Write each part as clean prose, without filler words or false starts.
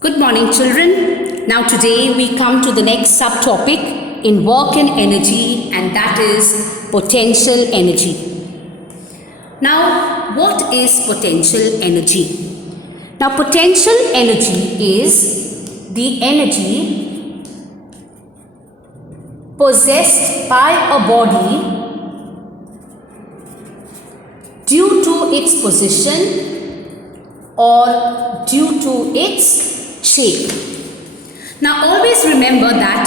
Good morning, children. Now today we come to the next subtopic in work and energy, and that is potential energy. Now, what is potential energy? Now, potential energy is the energy possessed by a body due to its position or due to its shape. Now always remember that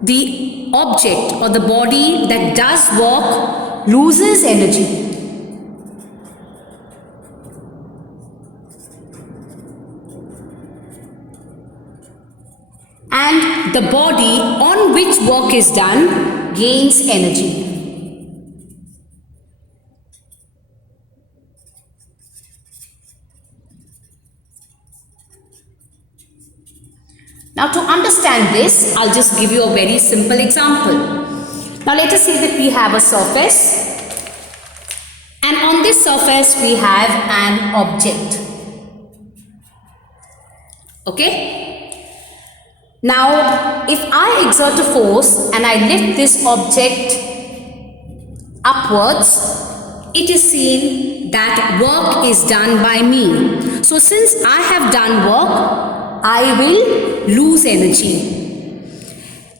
the object or the body that does work loses energy. And the body on which work is done gains energy. Now to understand this, I'll just give you a very simple example. Now let us say that we have a surface, and on this surface we have an object. Okay? Now if I exert a force and I lift this object upwards, it is seen that work is done by me. So since I have done work, I will lose energy.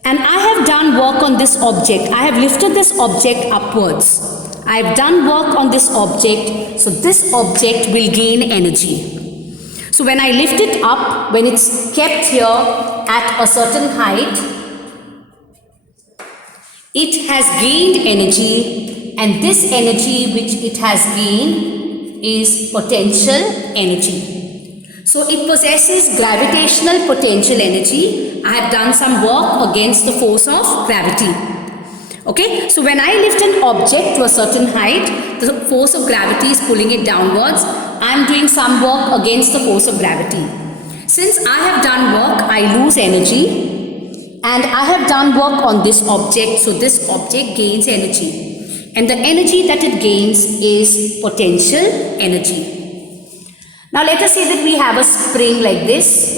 And I have done work on this object. I have lifted this object upwards. I have done work on this object. So this object will gain energy. So when I lift it up, when it's kept here at a certain height, it has gained energy, and this energy which it has gained is potential energy. So it possesses gravitational potential energy. I have done some work against the force of gravity. Okay, so when I lift an object to a certain height, the force of gravity is pulling it downwards. I am doing some work against the force of gravity. Since I have done work, I lose energy, and I have done work on this object, so this object gains energy. And the energy that it gains is potential energy. Now let us say that we have a spring like this.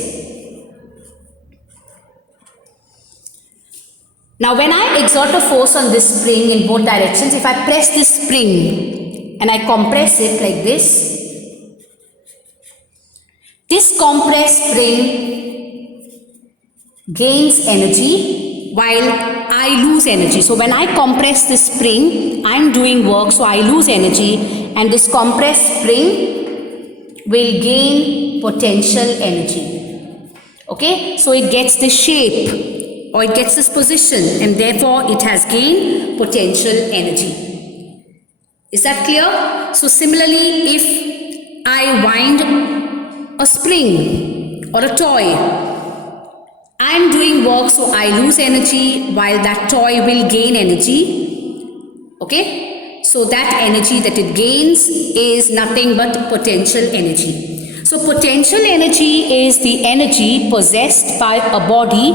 Now when I exert a force on this spring in both directions, if I press this spring and I compress it like this compressed spring gains energy while I lose energy. So when I compress this spring, I am doing work, so I lose energy, and this compressed spring will gain potential energy. Okay, so it gets this shape or it gets this position, and therefore it has gained potential energy. Is that clear? So similarly, if I wind a spring or a toy, I am doing work, so I lose energy while that toy will gain energy. Okay. So that energy that it gains is nothing but potential energy. So potential energy is the energy possessed by a body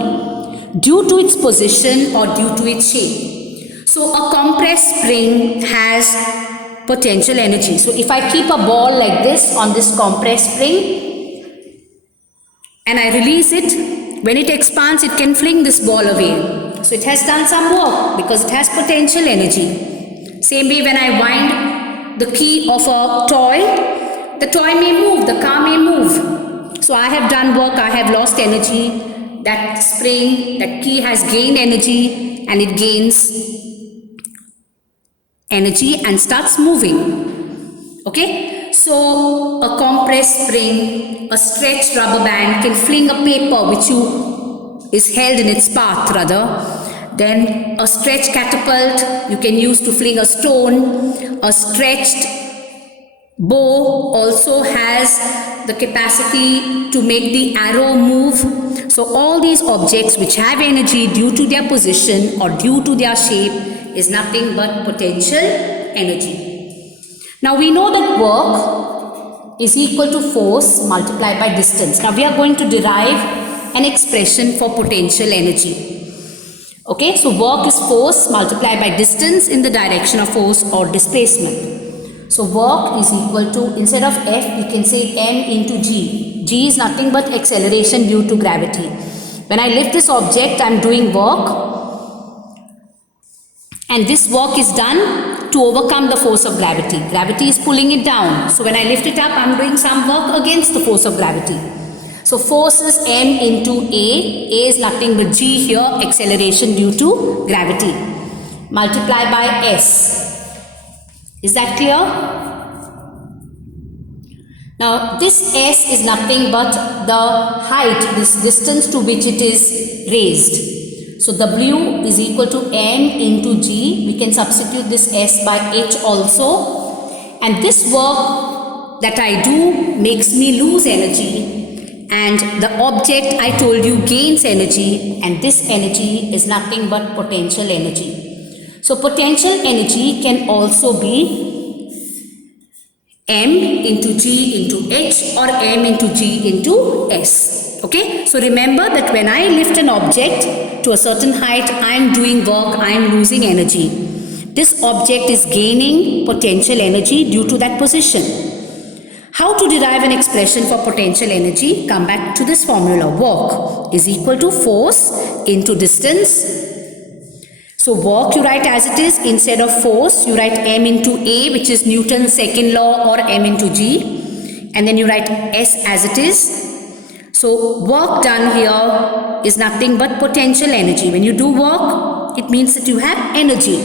due to its position or due to its shape. So a compressed spring has potential energy. So if I keep a ball like this on this compressed spring and I release it, when it expands, it can fling this ball away. So it has done some work because it has potential energy. Same way, when I wind the key of a toy, the toy may move, the car may move. So I have done work, I have lost energy. That spring, that key has gained energy, and it gains energy and starts moving. Okay, so a compressed spring, a stretched rubber band can fling a paper which is held in its path rather. Then a stretched catapult you can use to fling a stone. A stretched bow also has the capacity to make the arrow move. So all these objects which have energy due to their position or due to their shape is nothing but potential energy. Now we know that work is equal to force multiplied by distance. Now we are going to derive an expression for potential energy. Okay, so work is force multiplied by distance in the direction of force or displacement. So work is equal to, instead of F, we can say m into g. G is nothing but acceleration due to gravity. When I lift this object, I am doing work. And this work is done to overcome the force of gravity. Gravity is pulling it down. So when I lift it up, I am doing some work against the force of gravity. So force is m into a. A is nothing but g here, acceleration due to gravity. Multiply by s. Is that clear? Now this s is nothing but the height, this distance to which it is raised. So W is equal to m into g. We can substitute this s by h also. And this work that I do makes me lose energy. And the object I told you gains energy. And this energy is nothing but potential energy. So potential energy can also be m into g into h or m into g into s. Okay, so remember that when I lift an object to a certain height, I am doing work, I am losing energy. This object is gaining potential energy due to that position. How to derive an expression for potential energy? Come back to this formula. Work is equal to force into distance. So work you write as it is. Instead of force, you write m into a, which is Newton's second law, or m into g. And then you write s as it is. So work done here is nothing but potential energy. When you do work, it means that you have energy.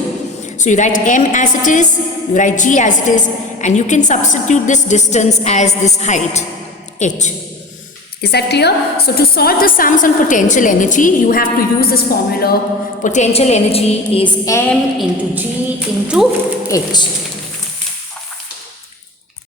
So you write m as it is, you write g as it is, and you can substitute this distance as this height, h. Is that clear? So to solve the sums on potential energy, you have to use this formula. Potential energy is m into g into h.